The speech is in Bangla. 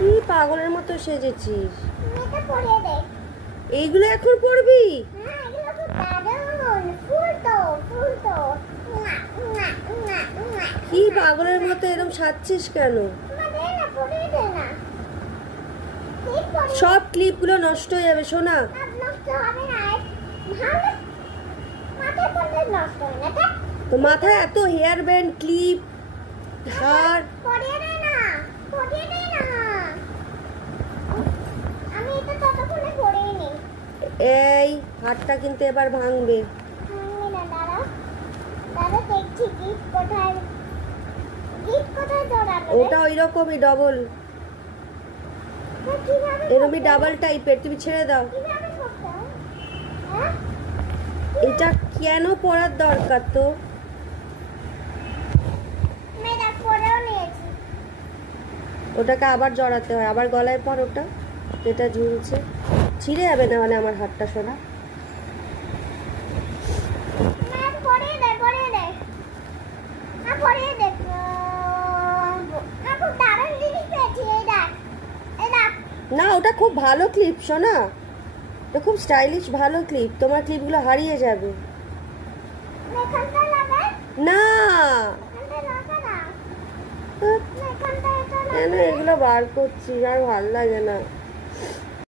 কি পাগলের মতো সেজেছিস? এটা পরিয়ে দে। এইগুলো এখন পরবি? হ্যাঁ, এগুলো খুব দারুণ। ফুল তো, ফুল তো। কি পাগলের মতো এরকম সাজছিস কেন? মা দে না, পরিয়ে দে না। ঠিক পরিয়ে সব ক্লিপগুলো নষ্ট হয়ে যাবে সোনা। সব নষ্ট হবে না। ভালো মাথায় পড়লে নষ্ট হয় না, দেখ। তো মাথায় এত হেয়ার ব্যান্ড, ক্লিপ, হার। পরিয়ে দে না, পরিয়ে দে না। আমি এটা ততক্ষণে পরিয়ে নিই। এই হারটা কিন্তু এবার ভাঙবে। ভাঙবে না, দাঁড়া। দাঁড়া, দেখছি গিফট কোথায়। গিফট কোথায় জড়াবে রে? ওটা ওই রকমই ডবল, তা কিভাবে এরকমই করতে ডাবল টাইপের। তুমি ছেড়ে দাও। কিভাবে করতে হয়? হ্যাঁ? এটা কেন পরার দরকার তো? আমি দেখ পরেও নিয়েছি। ওটাকে আবার জড়াতে হয়, আবার গলায় পর ওটা যেটা ঝুলছে। ছিঁড়ে যাবে না মানে আমার হাতটা সোনা? না, পরিয়ে দে, পরিয়ে দে। না, পরিয়ে দে। না, খুব দারুণ জিনিস পেয়েছি। এই দেখ, এই দেখ। না, ওটা খুব ভালো ক্লিপ সোনা, এটা খুব স্টাইলিশ ভালো ক্লিপ। তোমার ক্লিপগুলো হারিয়ে যাবে। এখানটা লাগাই, না, এখানটা লাগা না। আহ, এখানটা এটা কেন লাগাই। এগুলো বার করছি? আর ভাল লাগে না।